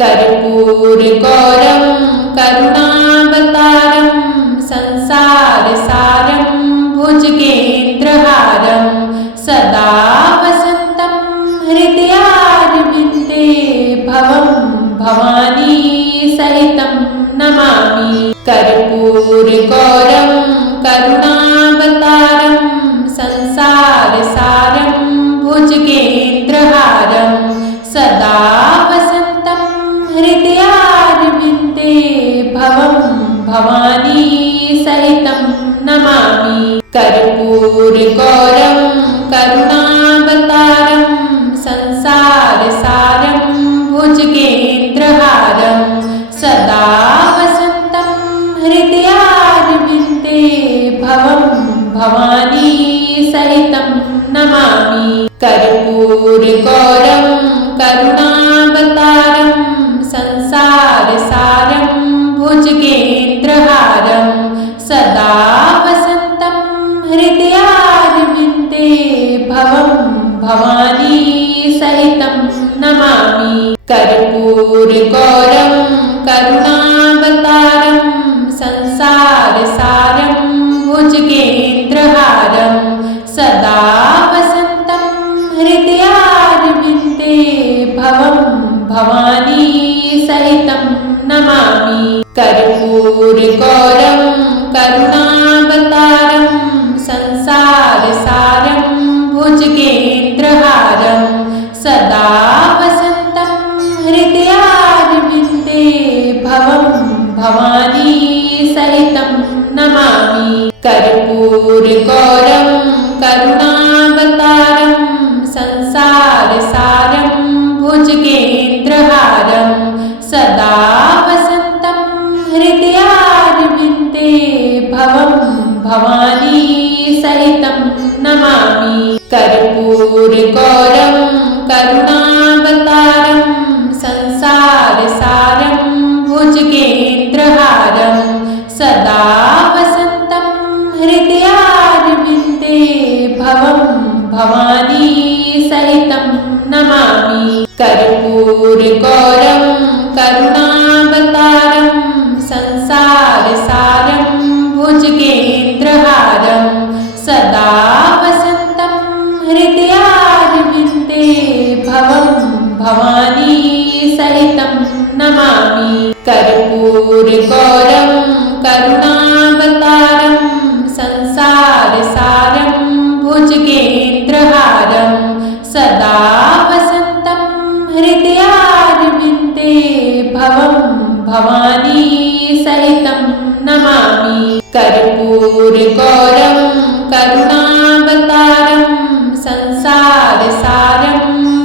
कर्पूरगौरं करुणावतारं संसारसारं भुजगेन्द्रहारं सदा वसन्तं हृदयारविन्दे भवं भवानी सहितं नमामि। कर्पूरगौरं करुणावतारं संसारसारं भुजगेन्द्रहारं सदा वसन्तं हृदयारविन्दे भवं भवानी सहितं नमामि। कर्पूरगौरं करुणावतारं संसारसारं भुजगेन्द्रहारं सदा वसन्तं हृदयारविन्दे भवं भवानी सहितं नमामि। कर्पूरगौरं करुणावतारं संसारसारं भुजगेन्द्रहारं सदा वसन्तं हृदयारविन्दे भवं भवानी सहितं नमामि। कर्पूरगौरं करुणावतारं संसारसारं भुजगेन्द्रहारं सदा वसन्तं हृदयारविन्दे भवं भवानी सहितं नमामि। कर्पूरगौरं करुणावतारं संसारसारं भुजगेन्द्रहारं सदा वसन्तं हृदयारविन्दे भवं भवानी सहितं नमामि। कर्पूरगौरं करुणावतारं संसारसारं भुजगेन्द्रहारं सदा वसन्तं हृदयारविन्दे भवं भवानी सहितं नमामि। कर्पूरगौरं करुणावतारं संसारसारं भुजगेन्द्रहारं सदा वसन्तं हृदयारविन्दे भवं भवानी सहितं नमामि। कर्पूरगौरं करुणावतारं संसारसारं भुजगेन्द्रहारं सदा वसन्तं हृदयारविन्दे भवं भवानी सहितं नमामि। कर्पूरगौरं करुणावतारं संसारसारं भुजगेन्द्रहारं सदा वसन्तं हृदयारविन्दे भवं भवानी सहितं नमामि। कर्पूरगौरं करुणावतारं संसारसारं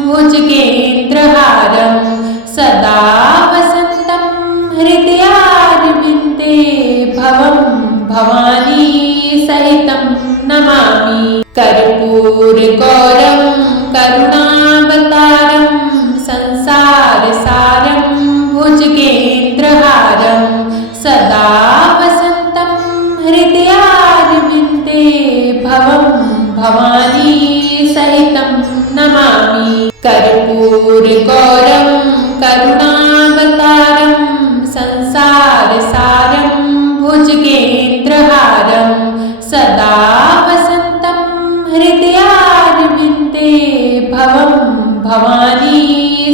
भुजगेन्द्रहारं सदा वसन्तं हृदयारविन्दे भवं भवानी सहितं नमामि। कर्पूरगौरं करुणावतारं संसारसारं भुजगेन्द्रहारं सदा वसन्तं हृदयारविन्दे भवं भवानी सहितं नमामि। कर्पूरगौरं करुणावतारं संसारसारं भुजगेन्द्रहारं सदा वसन्तं हृदयारविन्दे भवं भवानी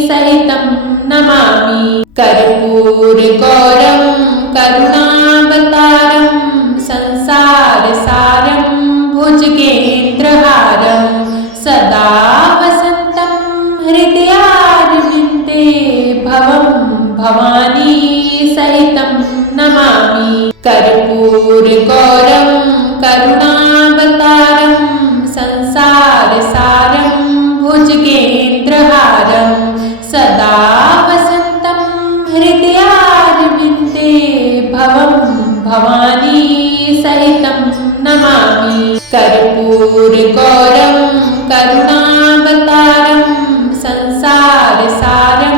सहितं नमामि। कर्पूरगौरं करुणावतारं संसारसारं भुजगेन्द्रहारं सदा वसन्तं हृदयारविन्दे भवं भवानी सहितं नमामि। कर्पूरगौरं करुणावतारं संसारसारं भुजगेन्द्रहारं सदा वसन्तं हृदयारविन्दे भवं भवानी सहितं नमामि। कर्पूरगौरं करुणावतारं संसारसारं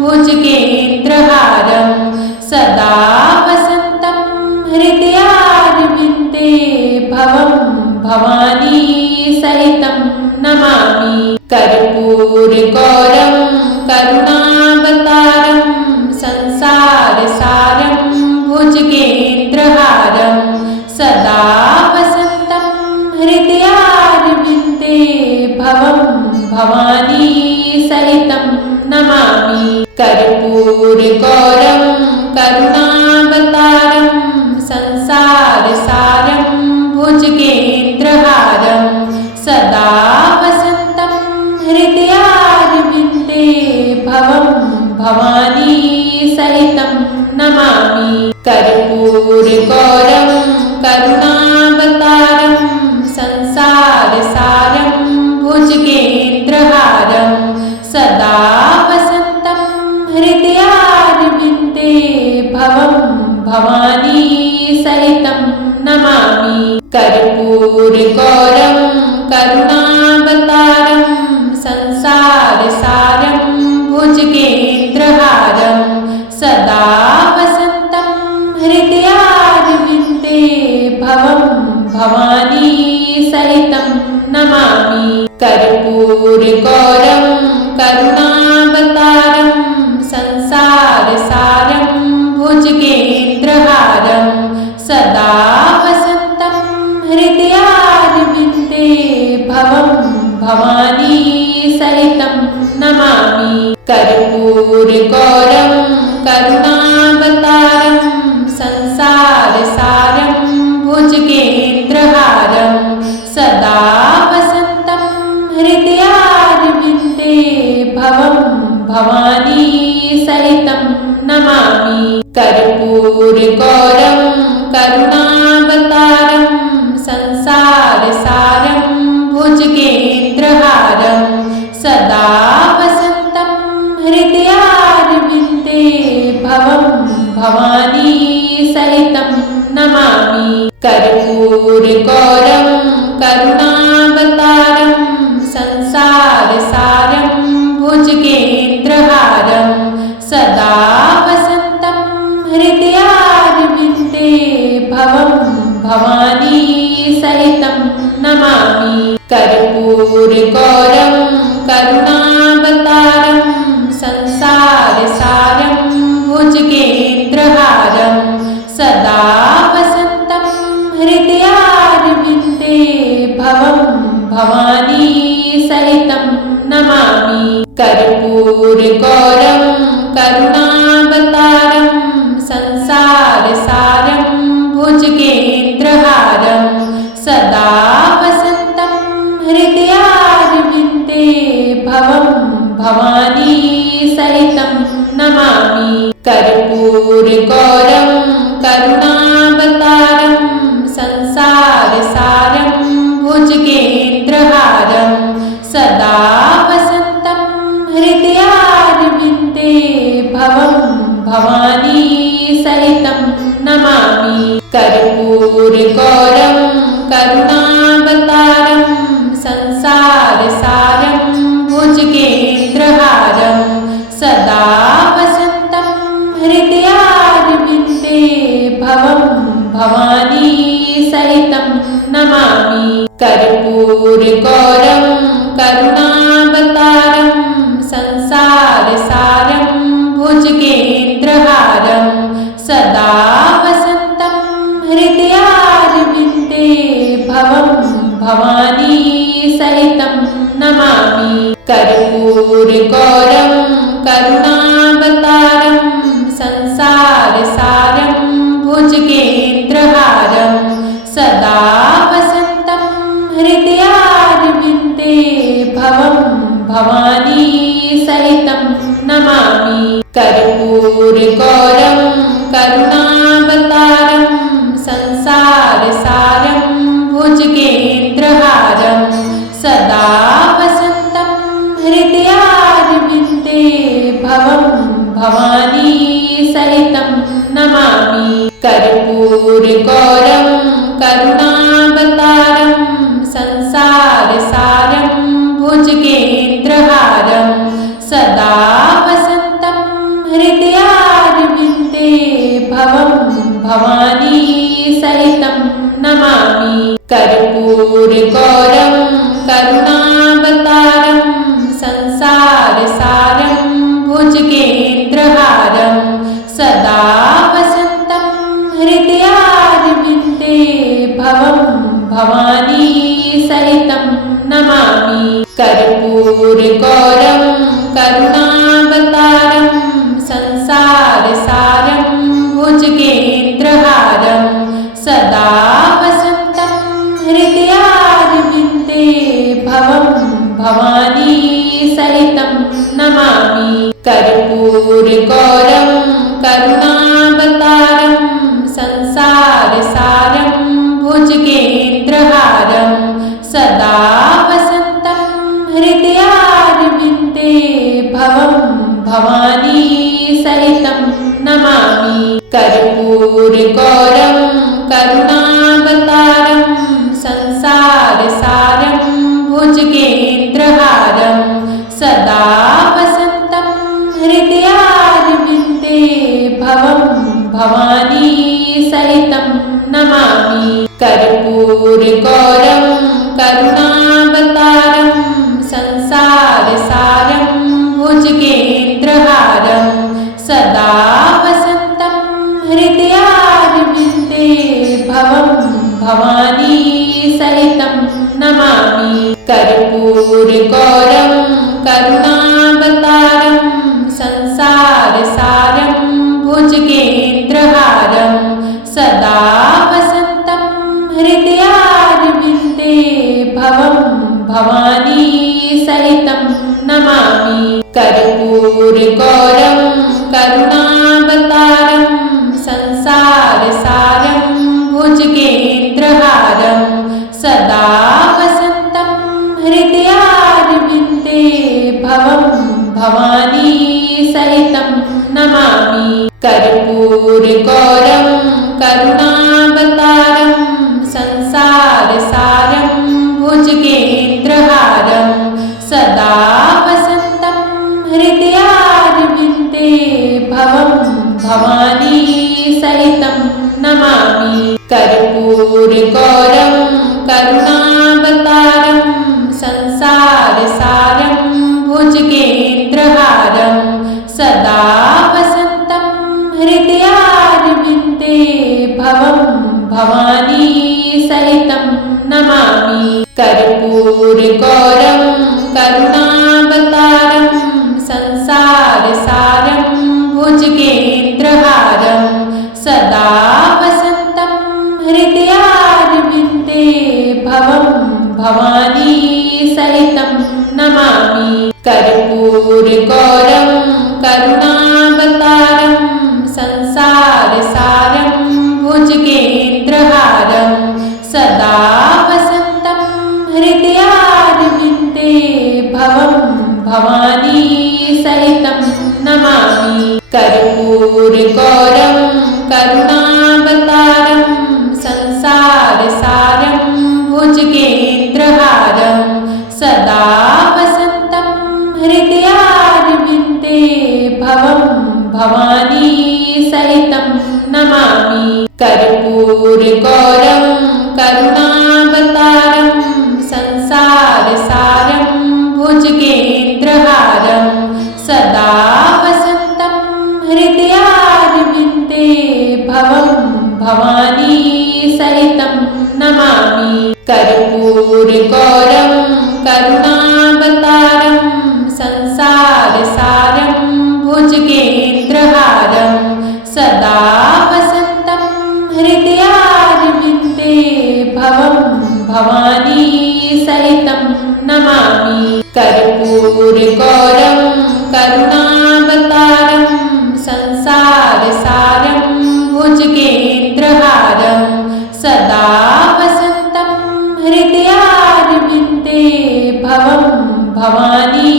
भुजगेन्द्रहारं सदा वसन्तं हृदयारविन्दे भवं भवानी सहितं नमामि। कर्पूरगौरं करुणावतारं कर्पूरगौरं करुणावतारं संसारसारं भुजगेन्द्रहारं सदा वसन्तं हृदयारविन्दे भवं भवानी सहितं नमामि। कर्पूरगौरं करुणावतारं संसारसारं भुजगेन्द्रहारं सदा वसन्तं हृदयारविन्दे भवं भवानी सहितं नमामि। कर्पूरगौरं करुणावतारं संसारसारं भुजगेन्द्रहारं सदा वसन्तं हृदयारविन्दे भवं भवानी सहितं नमामि। कर्पूरगौरं करुणावतारं संसारसारं भुजगेन्द्रहारं सदा वसन्तं हृदयारविन्दे भवं भवानी सहितं नमामि। कर्पूरगौरं करुणावतारं संसारसारं भुजगेन्द्रहारं सदा वसन्तं हृदयारविन्दे भवं भवानी सहितं नमामि। कर्पूरगौरं करुणावतारं संसारसारं भुजगेन्द्रहारं सदा वसन्तं हृदयारविन्दे भवं भवानी सहितं नमामि। कर्पूरगौरं करुणावतारं संसारसारं भुजगेन्द्रहारं सदा वसन्तं हृदयारविन्दे भवं भवानी सहितं नमामि। कर्पूरगौरं करुणावतारं संसारसारं भुजगेन्द्रहारं सदा वसन्तं हृदयारविन्दे भवं भवानी सहितं नमामि। कर्पूरगौरं करुणावतारं संसारसारं भुजगेन्द्रहारं सदा वसन्तं हृदयारविन्दे भवं भवानी सहितं नमामि। कर्पूरगौरं करुणावतारं संसारसारं भुजगेन्द्रहारं सदा वसन्तं हृदयारविन्दे भवं भवानी सहितं नमामि। कर्पूरगौरं करुणावतारं संसारसारं भुजगेन्द्रहारं सदा वसन्तं हृदयारविन्दे भवं भवानी सहितं नमामि। कर्पूरगौरं करुणावतारं संसारसारं भुजगेन्द्रहारं सदा वसन्तं हृदयारविन्दे भवं भवानी सहितं नमामि। कर्पूरगौरं करुणावतारं संसारसारं भुजगेन्द्रहारं सदा वसन्तं हृदयारविन्दे भवं भवानी सहितं नमामि। कर्पूरगौरं करुणावतारं संसारसारं भुजगेन्द्रहारं सदा वसन्तं हृदयारविन्दे भवं भवानी सहितं नमामि। कर्पूरगौरं करुणावतारं संसारसारं भुजगेन्द्रहारं सदा वसन्तं हृदयारविन्दे भवं भवानी सहितं नमामि। कर्पूरगौरं करुणावतारं संसारसारं भुजगेन्द्रहारं सदा वसन्तं हृदयारविन्दे भवं भवानी सहितं नमामि। कर्पूरगौरं करुणावतारं भुजगेन्द्रहारं सदा वसन्तं हृदयारविन्दे भवं भवानी सहितं नमामि। कर्पूरगौरं करुणावतारं संसारसारं भुजगेन्द्रहारं सदा वसन्तं हृदयारविन्दे भवं भवानी सहितं नमामि। कर्पूरगौरं करुणावतारं संसारसारं भुजगेन्द्रहारं सदा वसन्तं हृदयारविन्दे भवं भवानी सहितं नमामि। कर्पूरगौरं करुणावतारं संसारसारं भुजगेन्द्रहारं सदा वसन्तं हृदयारविन्दे भवं भवानी सहितं नमामि। कर्पूरगौरं करुणावतारं संसारसारं भुजगेन्द्रहारं सदा वसन्तं हृदयारविन्दे भवं भवानी सहितं नमामि। कर्पूरगौरं करुणावतारं संसारसारं भुजगेन्द्रहारं सदा वसन्तं हृदयारविन्दे भवं भवानी सहितं नमामि। कर्पूरगौरं करुणावतारं संसारसारं भुजगेन्द्रहारं सदा वसन्तं हृदयारविन्दे भवं भवानी सहितं नमामि। कर्पूरगौरं करुणावतारं संसारसारं भुजगेन्द्रहारं सदा वसन्तं हृदयारविन्दे भवं भवानी सहितं नमामि। कर्पूरगौरं करुणावतारं संसारसारं भुजगेन्द्रहारं सदा वसन्तं हृदयारविन्दे भवं भवानी सहितं नमामि। कर्पूरगौरं करुणावतारं संसारसारं भुजगेन्द्रहारं सदा वसन्तं हृदयारविन्दे भवं भवानी सहितं नमामि। कर्पूरगौरं करुणावतारं संसारसारं भुजगेन्द्रहारं सदा वसन्तं हृदयारविन्दे भवं भवानी सहितं नमामि। कर्पूरगौरं करुणावतारं संसारसारं भुजगेन्द्रहारं सदा वसन्तं हृदयारविन्दे भवं भवानी सहितं नमामि। कर्पूरगौरं करुणावतारं संसारसारं भुजगेन्द्रहारं सदा वसन्तं हृदयारविन्दे भवं भवानी सहितं नमामि। कर्पूरगौरं करुणावतारं संसारसारं भुजगेन्द्रहारं सदा वसन्तं हृदयारविन्दे भवं भवानी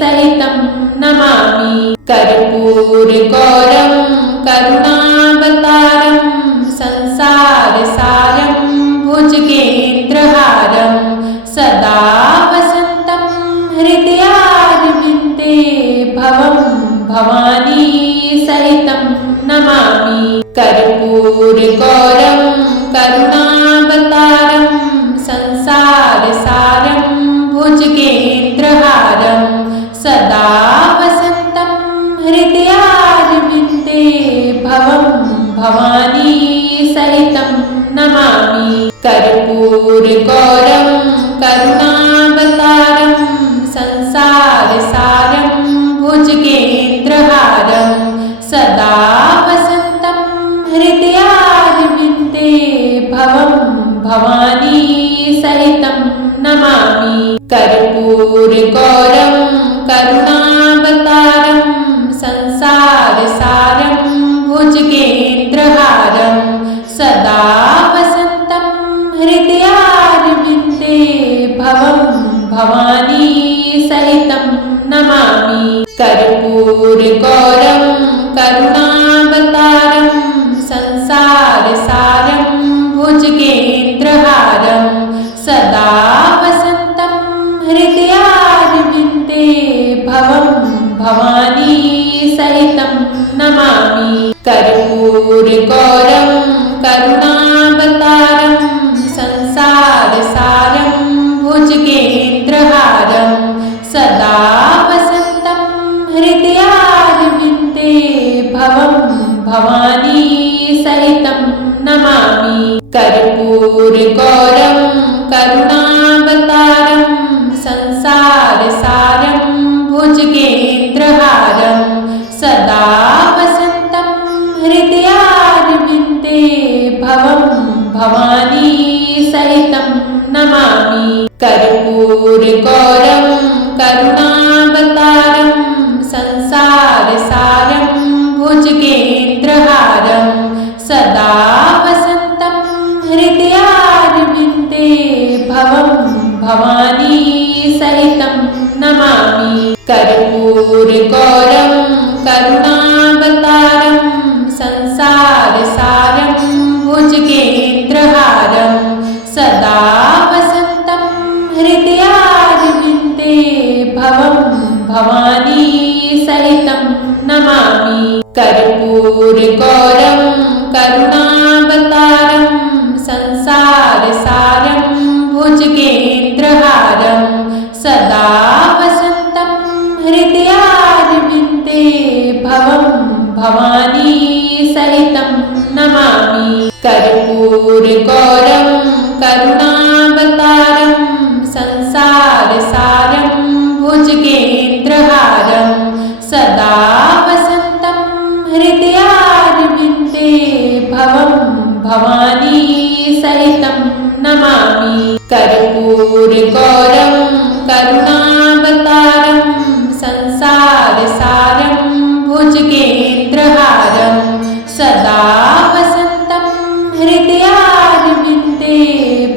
सहितं नमामि। कर्पूरगौरं करुणावतारं संसारसारं भुजगेन्द्रहारं सदा वसन्तं हृदयारविन्दे भवं भवानी सहितं नमामि। कर्पूरगौरं करुणावतारं संसारसारं भुजगेन्द्रहारं सदा वसन्तं हृदयारविन्दे भवं भवानी सहितं नमामि। कर्पूरगौरं करुणावतारं संसारसारं भुजगेन्द्रहारं सदा वसन्तं कर्पूरगौरं करुणावतारं संसारसारं भुजगेन्द्रहारं सदा वसन्तं हृदयारविन्दे भवं भवानी सहितं नमामि। कर्पूरगौरं करुणावतारं संसारसारं भुजगेन्द्रहारं सदा वसन्तं हृदयारविन्दे भवं भवानी सहितं नमामि। कर्पूरगौरं करुणावतारं संसारसारं भुजगेन्द्रहारं सदा वसन्तं हृदयारविन्दे भवं भवानी सहितं नमामि। कर्पूरगौरं करुणावतारं संसारसारं भुजगेन्द्रहारं सदा वसन्तं हृदयारविन्दे भवं भवानी सहितं नमामि। कर्पूरगौरं करुणावतारं संसारसारं भुजगेन्द्रहारं सदा वसन्तं हृदयारविन्दे भवं भवानी सहितं नमामि। कर्पूरगौरं करुणावतारं संसारसारं भुजगेन्द्रहारं सदा वसन्तं हृदयारविन्दे भवं भवानी सहितं नमामि। कर्पूरगौरं करुणावतारं संसारसारं भुजगेन्द्रहारं सदा वसन्तं हृदयारविन्दे भवं भवानी सहितं नमामि। कर्पूरगौरं करुणावतारं संसारसारं भुजगेन्द्रहारं सदा वसन्तं हृदयारविन्दे भवं भवानी सहितं नमामि। कर्पूरगौरं करुणावतारं संसारसारं भुजगेन्द्रहारं सदा वसन्तं हृदयारविन्दे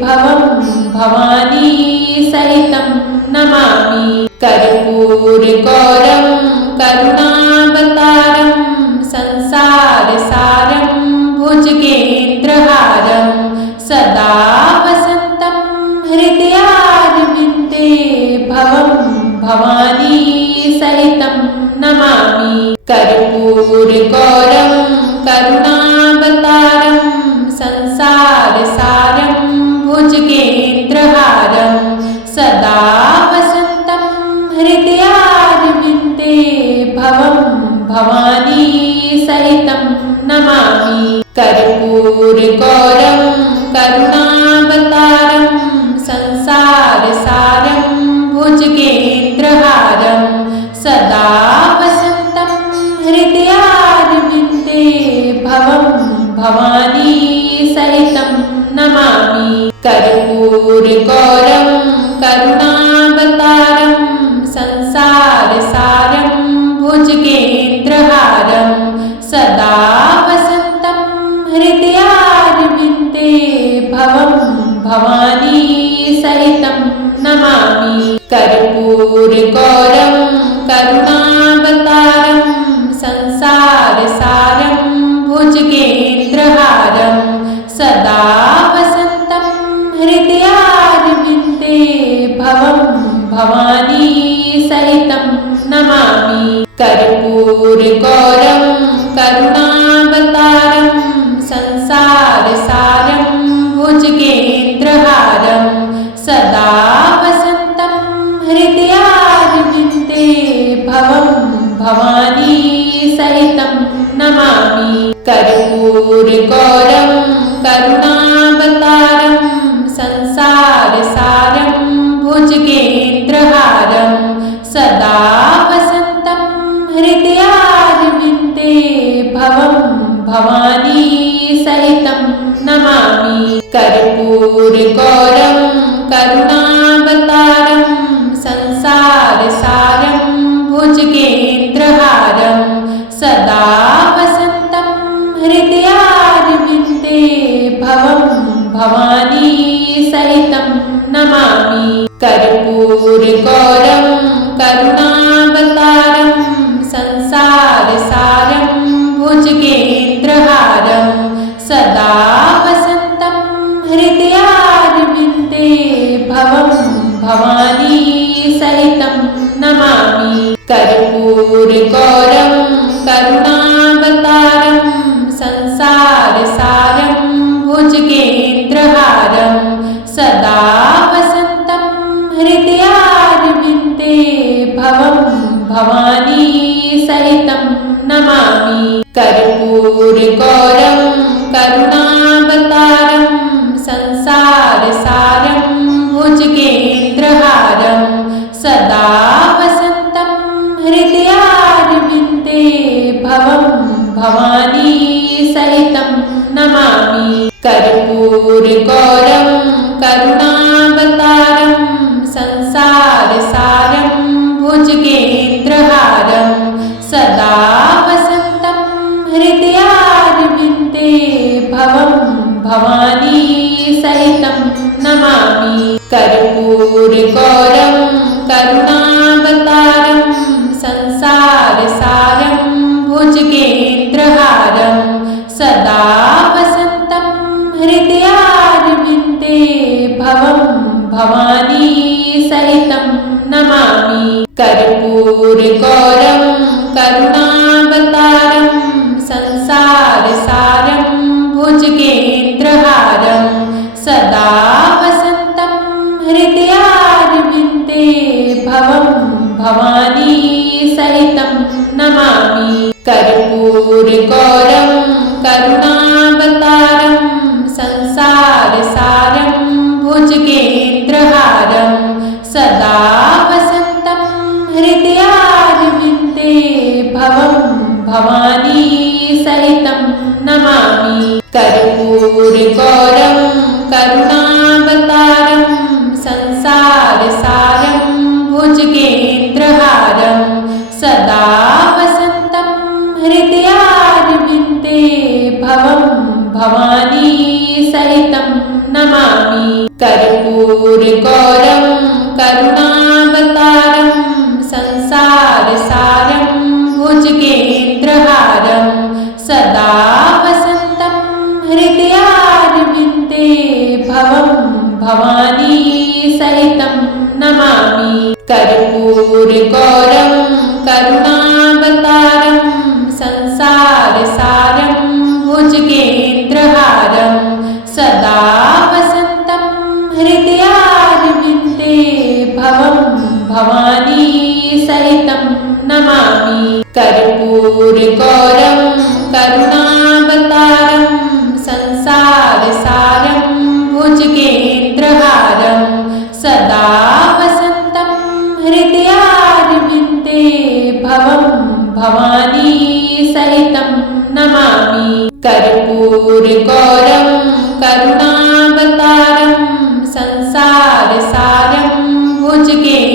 भवं भवानी सहितं नमामि। कर्पूरगौरं करुणावतारं संसारसारं भुजगेन्द्रहारं सदा वसन्तं हृदयारविन्दे भवं भवानी सहितं नमामि। कर्पूरगौरं करुणावतारं संसारसारं भुजगेन्द्रहारं सदा वसन्तं हृदयारविन्दे भवं भवानी सहितं नमामि। कर्पूरगौरं करुणावतारं संसारसारं भुजगेन्द्रहारं सदा वसन्तं हृदयारविन्दे भवं भवानी सहितं नमामि। कर्पूरगौरं करुणावतारं संसारसारं भुजगेन्द्रहारं सदा वसन्तं हृदयारविन्दे भवं भवानी सहितं नमामि। कर्पूरगौरं करुणावतारं संसारसारं भुजगेन्द्रहारं सदा वसन्तं हृदयारविन्दे भवं भवानी सहितं नमामि। कर्पूरगौरं करुणावतारं संसारसारं भुजगेन्द्रहारं सदा वसन्तं हृदयारविन्दे भवं भवानी सहितं नमामि। कर्पूरगौरं करुणावतारं संसारसारं भुजगेन्द्रहारं सदा वसन्तं हृदयारविन्दे भवं भवानी सहितं नमामि। कर्पूरगौरं करुणावतारं संसार कर्पूरगौरं करुणावतारं संसारसारं भुजगेन्द्रहारं सदा वसन्तं हृदयारविन्दे भवं भवानी सहितं नमामि। कर्पूरगौरं करुणावतारं संसारसारं भुजगेन्द्रहारं सदा वसन्तं हृदयारविन्दे भवं भवानी सहितं नमामि। कर्पूरगौरं करुणावतारं संसारसारं भुजगेन्द्रहारं सदा वसन्तं हृदयारविन्दे भवं भवानी सहितं नमामि। कर्पूरगौरं करुणावतारं संसारसारं भुजगेन्द्रहारं सदा वसन्तं हृदयारविन्दे भवं भवानी सहितं नमामि। कर्पूरगौरं करुणावतारं संसारसारं भुजगेन्द्रहारं सदा वसन्तं हृदयारविन्दे भवं भवानी सहितं नमामि। कर्पूरगौरं करुणावतारं संसारसारं भुजगेन्द्रहारं सदा वसन्तं हृदयारविन्दे भवं भवानी सहितं नमामि। कर्पूरगौरं करुणावतारं संसारसारं भुजगेन्द्रहारं सदा वसन्तं हृदयारविन्दे भवं भवानी सहितं नमामि। कर्पूरगौरं करुणावतारं संसारसारं भुजगेन्द्रहारं सदा वसन्तं हृदयारविन्दे भवं भवानी सहितं नमामि। कर्पूरगौरं करुणावतारं संसारसारं भुजगेन्द्रहारं सदा वसन्तं हृदयारविन्दे भवं भवानी सहितं नमामि। कर्पूरगौरं करुणावतारं संसारसारं भुजगेन्द्रहारं सदा वसन्तं हृदयारविन्दे भवं भवानी सहितं नमामि। कर्पूरगौरं करुणावतारं संसारसारं भुजगेन्द्रहारं सदा वसन्तं हृदयारविन्दे भवं भवानी सहितं नमामि। कर्पूरगौरं करुणावतारं संसारसारं भुजगेन्द्रहारं